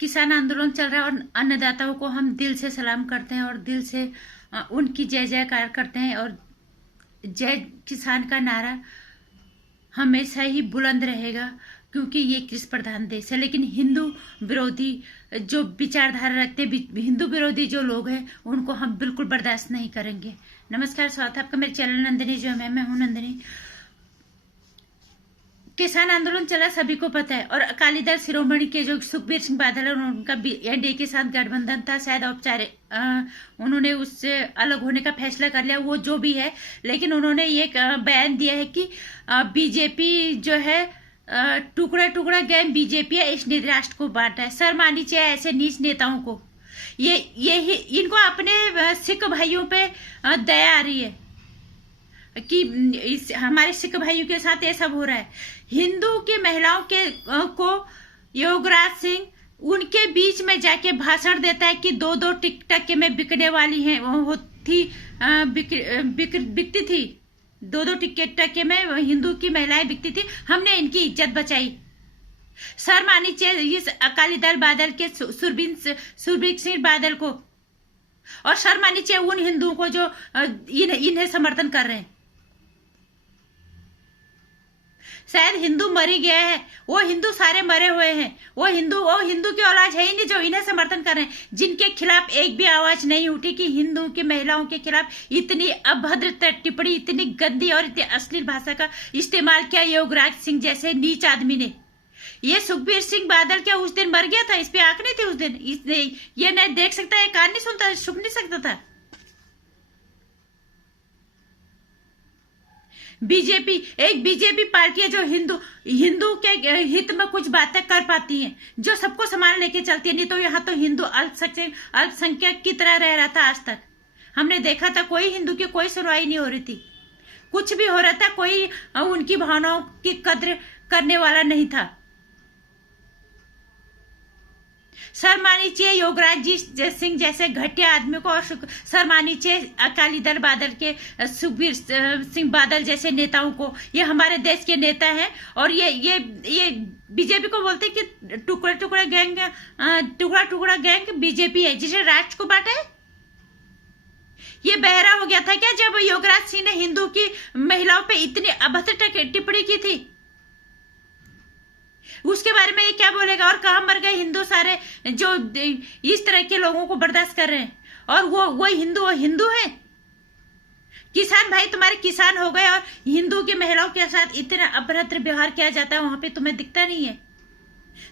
किसान आंदोलन चल रहा है और अन्नदाताओं को हम दिल से सलाम करते हैं और दिल से उनकी जय जयकार करते हैं। और जय किसान का नारा हमेशा ही बुलंद रहेगा, क्योंकि ये कृषि प्रधान देश है। लेकिन हिंदू विरोधी जो विचारधारा रखते हैं, हिंदू विरोधी जो लोग हैं, उनको हम बिल्कुल बर्दाश्त नहीं करेंगे। नमस्कार, स्वागत है आपका मेरे चैनल नंदिनी जो मैं हूं नंदिनी। किसान आंदोलन चला सभी को पता है, और अकाली दल शिरोमणि के जो सुखबीर सिंह बादल है, उनका एनडीए के साथ गठबंधन था, शायद औपचारिक उन्होंने उससे अलग होने का फैसला कर लिया, वो जो भी है। लेकिन उन्होंने ये बयान दिया है कि बीजेपी जो है टुकड़ा टुकड़ा गैंग बीजेपी है, इसने राष्ट्र को बांटा है। शर्म आनी चाहिए ऐसे नीच नेताओं को। ये इनको अपने सिख भाइयों पे दया आ रही है कि हमारे सिख भाइयों के साथ ये सब हो रहा है। हिंदू की महिलाओं को योगराज सिंह उनके बीच में जाके भाषण देता है कि दो टिकटक में बिकने वाली हैं, वो थी बिकती थी, दो टिकटक में हिंदू की महिलाएं बिकती थी, हमने इनकी इज्जत बचाई। शर्म आनी चाहिए इस अकाली दल बादल के सुरबीर सिंह बादल को, और शर्म आनी चाहिए उन हिंदुओं को जो इन्हें समर्थन कर रहे हैं। शायद हिंदू मरी गया है, वो हिंदू सारे मरे हुए हैं, वो हिंदू की औलाद है ही नहीं जो इन्हें समर्थन कर रहे हैं, जिनके खिलाफ एक भी आवाज नहीं उठी कि हिंदू की महिलाओं के खिलाफ इतनी अभद्र टिप्पणी, इतनी गंदी और इतनी अश्लील भाषा का इस्तेमाल किया योगराज सिंह जैसे नीच आदमी ने। ये सुखबीर सिंह बादल क्या उस दिन मर गया था? इस पे आंख नहीं थी उस दिन? ये नहीं देख सकता है, कान नहीं सुनता, सुन नहीं सकता था? बीजेपी पार्टी है जो हिंदू के हित में कुछ बातें कर पाती है, जो सबको संभाल लेके चलती है। नहीं तो यहाँ तो हिंदू अल्पसंख्यक की तरह रह रहा था। आज तक हमने देखा था कोई हिंदू की कोई सुनवाई नहीं हो रही थी, कुछ भी हो रहा था, कोई उनकी भावनाओं की कद्र करने वाला नहीं था। शर्म आनी चाहिए योगराज जी सिंह जैसे घटिया आदमी को, और शर्म आनी चाहिए अकाली दल बादल के सुखबीर सिंह बादल जैसे नेताओं को। ये हमारे देश के नेता हैं, और ये बीजेपी को बोलते हैं कि टुकड़ा टुकड़ा गैंग बीजेपी है जिसे राष्ट्र को बांटा है। ये बहरा हो गया था क्या जब योगराज सिंह ने हिंदू की महिलाओं पे इतनी अभद्र टिप्पणी की थी? उसके बारे में ये क्या बोलेगा? और कहां मर गए हिंदू सारे जो इस तरह के लोगों को बर्दाश्त कर रहे हैं? और वो हिंदू है? किसान भाई तुम्हारे किसान हो गए, और हिंदू की महिलाओं के साथ इतना अभद्र व्यवहार किया जाता है, वहां पे तुम्हें दिखता नहीं है,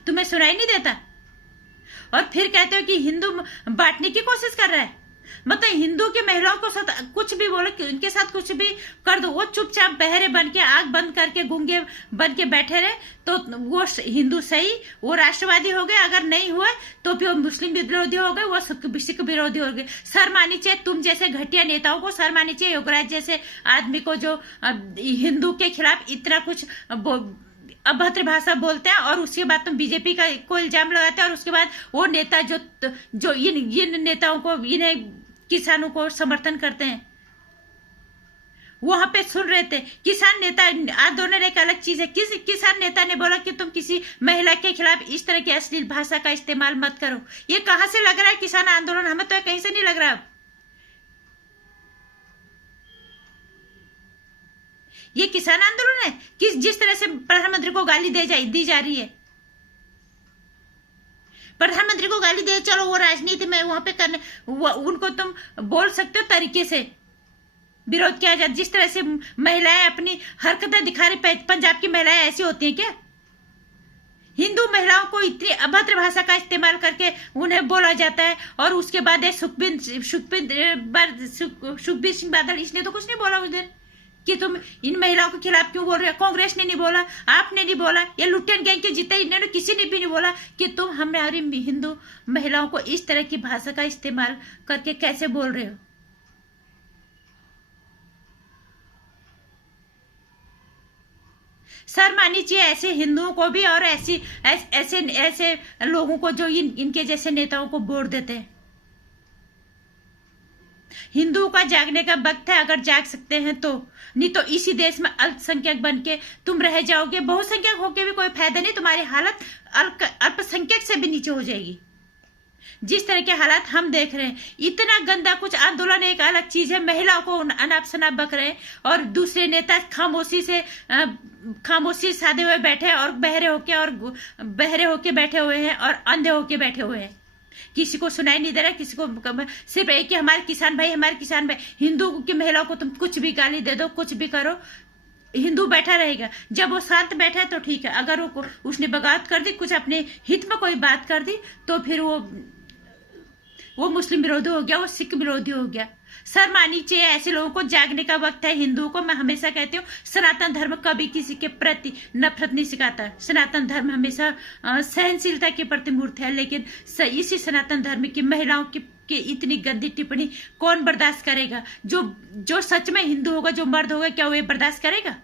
तुम्हें सुनाई नहीं देता, और फिर कहते हो कि हिंदू बांटने की कोशिश कर रहा है। मतलब हिंदू की महिलाओं को साथ कुछ भी बोलो कि उनके साथ कुछ भी कर दो, वो चुपचाप बहरे बन के, आंख बंद करके, गूंगे बन के बैठे रहे, तो वो हिंदू सही, वो राष्ट्रवादी हो गए। अगर नहीं हुए तो फिर वो मुस्लिम विरोधी हो गए, वो सिख विरोधी हो गए। शर्म आनी चाहिए तुम जैसे घटिया नेताओं को, शर्म आनी चाहिए योगराज जैसे आदमी को जो हिंदू के खिलाफ इतना कुछ अभद्र भाषा बोलते हैं, और उसके बाद तुम बीजेपी को इल्जाम लगाते हैं। और उसके बाद वो नेता जो इन नेताओं को, इन्हें किसानों को समर्थन करते हैं, वहां पे सुन रहे थे। किसान नेता आंदोलन एक अलग चीज है। किसान नेता ने बोला कि तुम किसी महिला के खिलाफ इस तरह की अश्लील भाषा का इस्तेमाल मत करो। ये कहां से लग रहा है किसान आंदोलन? हमें तो कहीं से नहीं लग रहा। ये किसान आंदोलन है जिस तरह से प्रधानमंत्री को गाली दी जा रही है। प्रधानमंत्री को गाली दे, चलो वो राजनीति में वहां पे करने, उनको तुम बोल सकते हो, तरीके से विरोध किया जाए। जिस तरह से महिलाएं अपनी हरकतें दिखा रही, पंजाब की महिलाएं ऐसी होती हैं क्या? हिंदू महिलाओं को इतनी अभद्र भाषा का इस्तेमाल करके उन्हें बोला जाता है, और उसके बाद सुखबीर सिंह बादल, इसने तो कुछ नहीं बोला उस दिन कि तुम इन महिलाओं के खिलाफ क्यों बोल रहे हो। कांग्रेस ने नहीं बोला, आपने नहीं बोला, ये लुटेन गैंग के जितने इन्होंने किसी ने भी नहीं बोला कि तुम हमारी हिंदू महिलाओं को इस तरह की भाषा का इस्तेमाल करके कैसे बोल रहे हो। शर्म आनी चाहिए ऐसे हिंदुओं को भी, और ऐसे लोगों को जो इनके जैसे नेताओं को वोट देते हैं। हिंदुओं का जागने का वक्त है, अगर जाग सकते हैं तो, नहीं तो इसी देश में अल्पसंख्यक बन के तुम रह जाओगे। बहुसंख्यक होके भी कोई फायदा नहीं, तुम्हारी हालत अल्पसंख्यक से भी नीचे हो जाएगी। जिस तरह के हालात हम देख रहे हैं, इतना गंदा कुछ आंदोलन एक अलग चीज है, महिलाओं को अनाप शनाप बक रहे हैं और दूसरे नेता खामोशी साधे हुए बैठे और बहरे होके बैठे हुए हैं और अंधे होके बैठे हुए हैं। किसी को सुनाई नहीं दे रहा, किसी को सिर्फ एक कि हमारे किसान भाई। हिंदू की महिलाओं को तुम कुछ भी गाली दे दो, कुछ भी करो, हिंदू बैठा रहेगा। जब वो शांत बैठा है तो ठीक है, अगर उसने बगावत कर दी, कुछ अपने हित में कोई बात कर दी, तो फिर वो मुस्लिम विरोधी हो गया, वो सिख विरोधी हो गया। शर्म आनी चाहिए ऐसे लोगों को। जागने का वक्त है हिंदुओं को। मैं हमेशा कहती हूँ, सनातन धर्म कभी किसी के प्रति नफरत नहीं सिखाता। सनातन धर्म हमेशा सहनशीलता की प्रतिमूर्ति है, लेकिन इसी सनातन धर्म की महिलाओं की इतनी गंदी टिप्पणी कौन बर्दाश्त करेगा? जो सच में हिंदू होगा, जो मर्द होगा, क्या वो ये बर्दाश्त करेगा?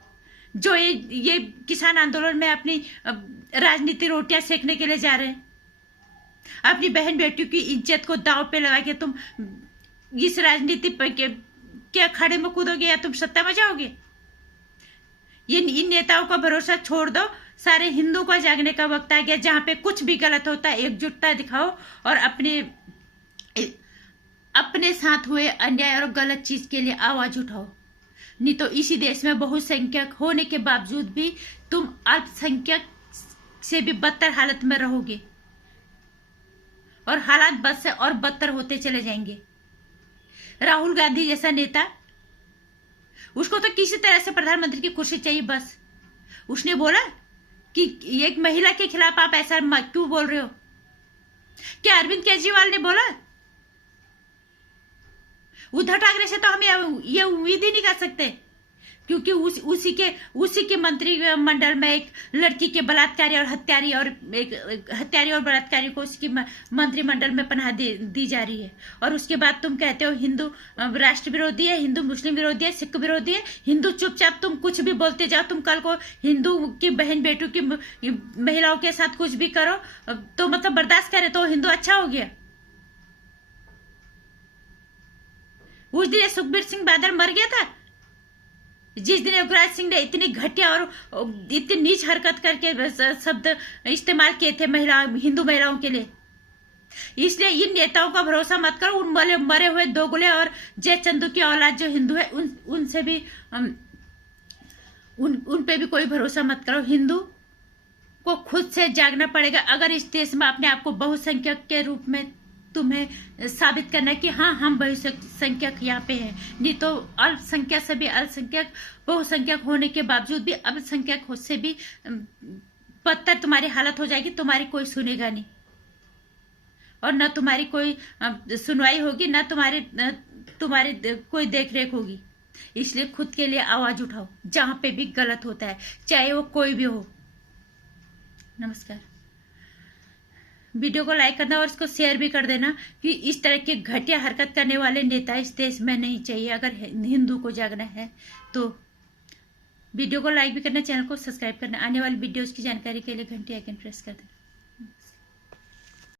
जो ये किसान आंदोलन में अपनी राजनीति रोटियां सेकने के लिए जा रहे हैं, अपनी बहन बेटियों की इज्जत को दांव पे लगा के तुम इस राजनीति पर क्या खड़े में कूदोगे या तुम सत्ता में जाओगे? इन नेताओं का भरोसा छोड़ दो। सारे हिंदू का जागने का वक्त आ गया। जहां पे कुछ भी गलत होता है, एकजुटता दिखाओ और अपने साथ हुए अन्याय और गलत चीज के लिए आवाज उठाओ। नहीं तो इसी देश में बहुसंख्यक होने के बावजूद भी तुम अल्पसंख्यक से भी बदतर हालत में रहोगे और हालात बद से और बदतर होते चले जाएंगे। राहुल गांधी जैसा नेता, उसको तो किसी तरह से प्रधानमंत्री की कुर्सी चाहिए बस। उसने बोला कि एक महिला के खिलाफ आप ऐसा क्यों बोल रहे हो? क्या अरविंद केजरीवाल ने बोला? उद्धव ठाकरे से तो हम ये उम्मीद ही नहीं कर सकते, क्योंकि उसी के मंत्रिमंडल में एक लड़की के बलात्कारी और हत्यारी और बलात्कारी को उसकी मंत्रिमंडल में पनाह दी जा रही है। और उसके बाद तुम कहते हो हिंदू राष्ट्र विरोधी है, हिंदू मुस्लिम विरोधी है, सिख विरोधी है। हिंदू चुपचाप तुम कुछ भी बोलते जाओ। तुम कल को हिंदू की बहन बेटियों की महिलाओं के साथ कुछ भी करो तो मतलब बर्दाश्त करे तो हिंदू अच्छा हो गया। उस दिन सुखबीर सिंह बादल मर गया था, जिस दिन युवराज सिंह ने इतनी घटिया और इतनी नीच हरकत करके शब्द इस्तेमाल किए थे हिंदू महिलाओं के लिए। इसलिए इन नेताओं का भरोसा मत करो। उन मरे हुए दोगले और जय चंदू की औलाद जो हिंदू है उनसे भी उन पे भी कोई भरोसा मत करो। हिंदू को खुद से जागना पड़ेगा अगर इस देश में अपने आप को बहुसंख्यक के रूप में तुम्हें साबित करना है कि हाँ हम बहुसंख्यक यहाँ पे हैं। नहीं तो अल्पसंख्यक से भी अल्पसंख्यक, बहुसंख्यक होने के बावजूद भी अल्पसंख्यक से भी बदतर तुम्हारी हालत हो जाएगी। तुम्हारी कोई सुनेगा नहीं और न तुम्हारी कोई सुनवाई होगी, न तुम्हारी कोई देख रेख होगी। इसलिए खुद के लिए आवाज उठाओ जहां पे भी गलत होता है, चाहे वो कोई भी हो। नमस्कार। वीडियो को लाइक करना और इसको शेयर भी कर देना कि इस तरह के घटिया हरकत करने वाले नेता इस देश में नहीं चाहिए। अगर हिंदू को जागना है तो वीडियो को लाइक भी करना, चैनल को सब्सक्राइब करना। आने वाली वीडियोस की जानकारी के लिए घंटी आइकन प्रेस कर देना।